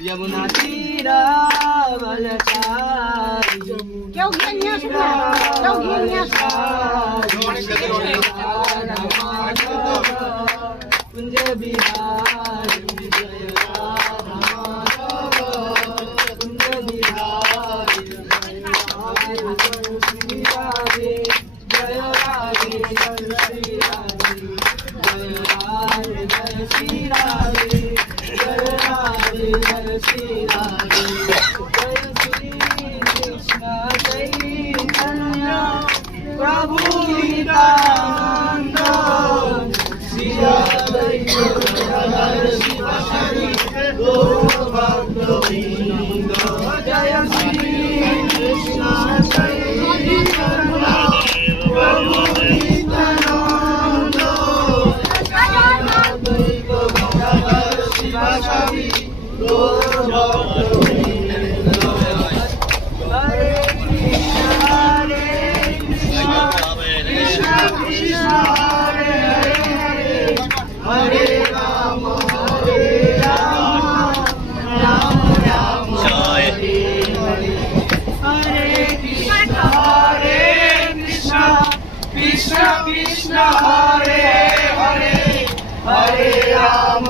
यमुना तीरा क्यों कुंज बिहारी जय राधा कुंज बिहारी जय राधे जय राधे जय श्री राधे जय राधे जय श्री राधे जय श्री कृष्ण चैतन्य प्रभु नित्यानंद श्री जय श्री कृष्ण चैतन्य प्रभु नित्यानंद हरे राम राम राम हरे हरे हरे कृष्ण कृष्ण कृष्ण हरे हरे हरे राम